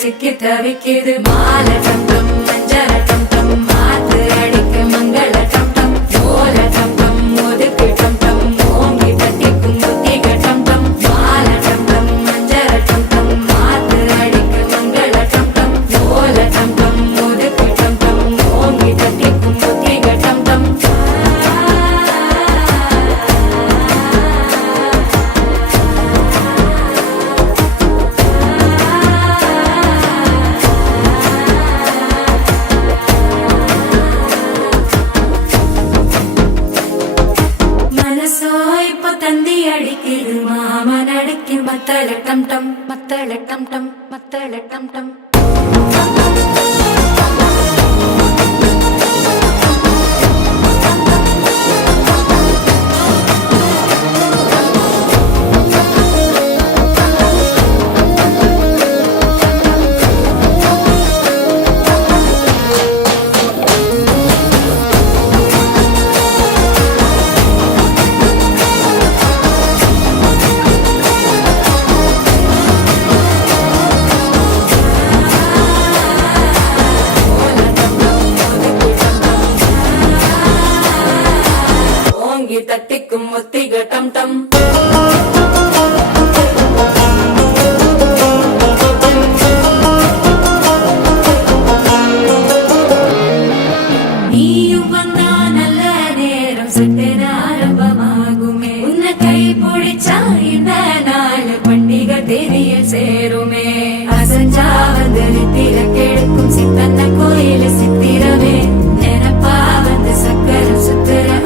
சிக்கி தவிக்குது மாலை டம் டம் மஞ்சள டம் டம் மாத்து அடிக்க மங்கள டம் டம் ஓல டம் டம் ஒதுக்கு டம் டம் ஓங்கி தட்டிக்கும் புத்திக டம் டம் மாலை டம் டம் மஞ்சள டம் டம் மாத்து அடிக்க மங்கள டம் டம் ஓல டம் டம் ஒதுக்கு டம் டம் ஓங்கி தட்டிக்கும் புத்திக டம் டம் தந்தி அடிக்குது மாமன் அடிக்கு மத்தள டம் டம் மத்தள டம் டம் மத்தள டம் டம் தட்டிக்கும் ஒத்திக டம் டம் நீயும் வந்தா நல்ல நேரம் சட்டென ஆரம்பமாகுமே உன்னை கை பிடிச்சா இந்த நாள் பண்டிகை தேதியில் சேருமே அசஞ்சா வந்து நித்திர கெடுக்கும் சித்தன்ன கோயில சித்திரமே நினப்பா வந்து சக்கரம் சுத்துற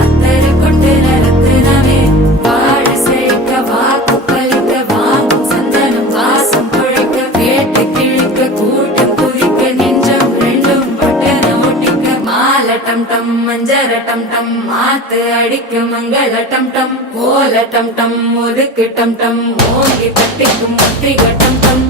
டம் டம் மஞ்சர டம் டம் மாத்து அடிக்க மங்கள டம் டம் ஓல டம் டம் ஒதுக்கு டம் டம் ஓங்கி தட்டிக்கும் ஒத்திக டம் டம்